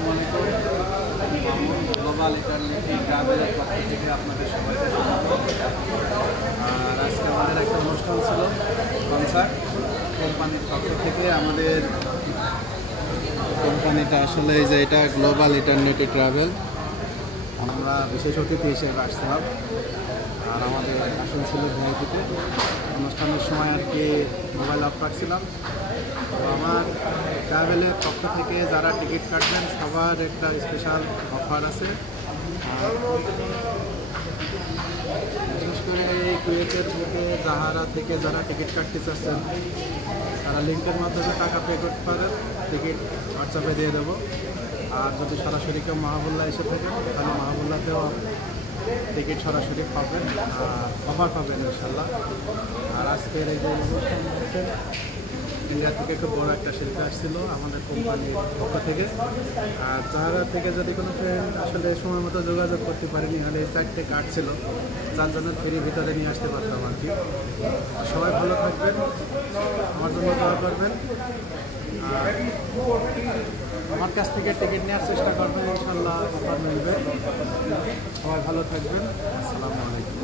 আসসালামু আলাইকুম। Global eternity ট্রাভেলের পক্ষ থেকে আপনাদের সবাইকে স্বাগত। আর আজকে আমাদের একটা অনুষ্ঠান ছিল, কনসার্ট। কোম্পানির পক্ষ থেকে আমাদের কোম্পানিটা আসলে এই যে এটা গ্লোবাল ইটারনিটি ট্রাভেল, আমরা বিশেষ অতিথি হিসেবে আসছিলাম। আর আমাদের আসন ছিল ভিআইপিতে। অনুষ্ঠানের সময় আর কি মোবাইল অফ রাখছিলাম। তো আমার ট্রাভেলের পক্ষ থেকে যারা টিকিট কাটবেন সবার একটা স্পেশাল অফার আছে। বিশেষ করে এই কুয়েতের বুকে জাহারা থেকে যারা টিকিট কাটতে চাচ্ছেন তারা লিঙ্কের মাধ্যমে টাকা পে করতে পারেন, টিকিট হোয়াটসঅ্যাপে দিয়ে দেবো। আর যদি সরাসরি কেউ মাহবুল্লাহ এসে থাকেন তাহলে মাহবুল্লাতেও টিকিট সরাসরি পাবেন, অফার পাবেন ইনশাল্লাহ। আর আজকের এই যে অনুষ্ঠান হচ্ছে ইন্ডিয়া থেকে খুব বড় একটা শিল্পী আসছিল আমাদের কোম্পানির পক্ষ থেকে। আর জাহারা থেকে যদি কোনো ফ্রেন্ড আসলে সময় মতো যোগাযোগ করতে পারেনি তাহলে এই 4টে কার্ড ছিল, 4 জনের ফ্রি ভিতরে নিয়ে আসতে পারতাম আর কি। সবাই ভালো থাকবেন, আমার জন্য দোয়া করবেন। আর আমার কাছ থেকে টিকিট নেওয়ার চেষ্টা করবেন, ইনশাল্লাহ অফার মিলবে। সবাই ভালো থাকবেন। আসসালামু আলাইকুম।